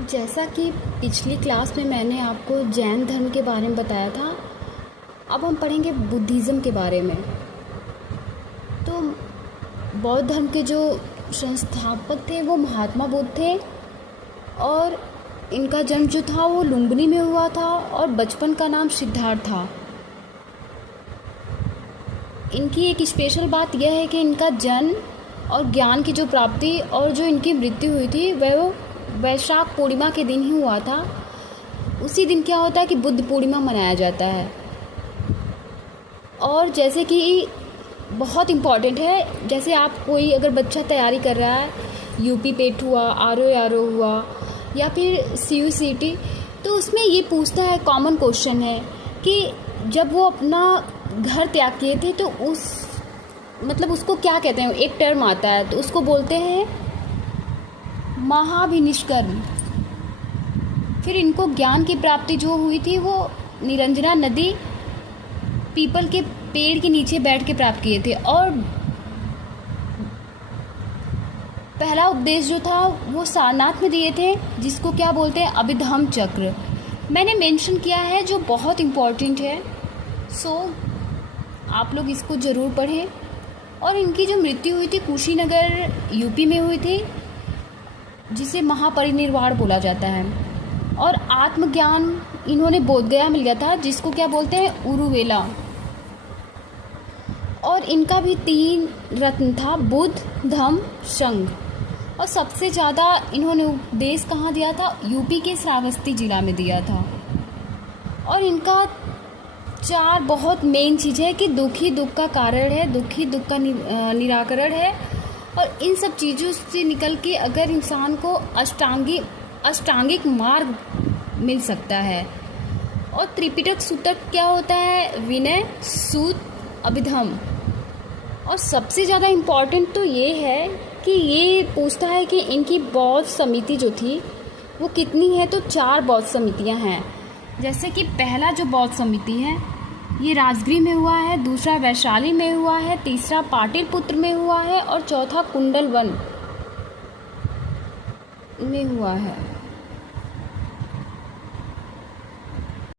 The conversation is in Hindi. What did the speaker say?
जैसा कि पिछली क्लास में मैंने आपको जैन धर्म के बारे में बताया था, अब हम पढ़ेंगे बुद्धिज़्म के बारे में। तो बौद्ध धर्म के जो संस्थापक थे वो महात्मा बुद्ध थे, और इनका जन्म जो था वो लुम्बिनी में हुआ था, और बचपन का नाम सिद्धार्थ था। इनकी एक स्पेशल बात यह है कि इनका जन्म और ज्ञान की जो प्राप्ति और जो इनकी मृत्यु हुई थी वह वैशाख पूर्णिमा के दिन ही हुआ था। उसी दिन क्या होता है कि बुद्ध पूर्णिमा मनाया जाता है। और जैसे कि बहुत इम्पॉर्टेंट है, जैसे आप कोई अगर बच्चा तैयारी कर रहा है, यूपी पेट हुआ, आरओ हुआ, या फिर सीयूसीटी, तो उसमें ये पूछता है, कॉमन क्वेश्चन है कि जब वो अपना घर त्याग किए थे तो उसको क्या कहते हैं, एक टर्म आता है तो उसको बोलते हैं महाभिनिष्कर्म। फिर इनको ज्ञान की प्राप्ति जो हुई थी वो निरंजना नदी पीपल के पेड़ के नीचे बैठ के प्राप्त किए थे। और पहला उपदेश जो था वो सारनाथ में दिए थे, जिसको क्या बोलते हैं, अभिधम्म चक्र। मैंने मेंशन किया है जो बहुत इम्पोर्टेंट है, सो आप लोग इसको ज़रूर पढ़ें। और इनकी जो मृत्यु हुई थी कुशीनगर यूपी में हुई थी, जिसे महापरिनिर्वाण बोला जाता है। और आत्मज्ञान इन्होंने बोधगया में लिया था, जिसको क्या बोलते हैं, उरुवेला। और इनका भी 3 रत्न था, बुद्ध, धम्म, संघ। और सबसे ज़्यादा इन्होंने उपदेश कहाँ दिया था, यूपी के श्रावस्ती जिला में दिया था। और इनका 4 बहुत मेन चीज़ है कि दुख ही दुख का कारण है, दुख ही दुख का निराकरण है। और इन सब चीज़ों से निकल के अगर इंसान को अष्टांगिक मार्ग मिल सकता है। और त्रिपिटक सूतक क्या होता है, विनय, सूत, अभिधम्म। और सबसे ज़्यादा इम्पॉर्टेंट तो ये है कि ये पूछता है कि इनकी बौद्ध समिति जो थी वो कितनी है, तो 4 बौद्ध समितियां हैं। जैसे कि पहला जो बौद्ध समिति है ये राजगृह में हुआ है, दूसरा वैशाली में हुआ है, तीसरा पाटलिपुत्र में हुआ है, और चौथा कुंडल वन में हुआ है।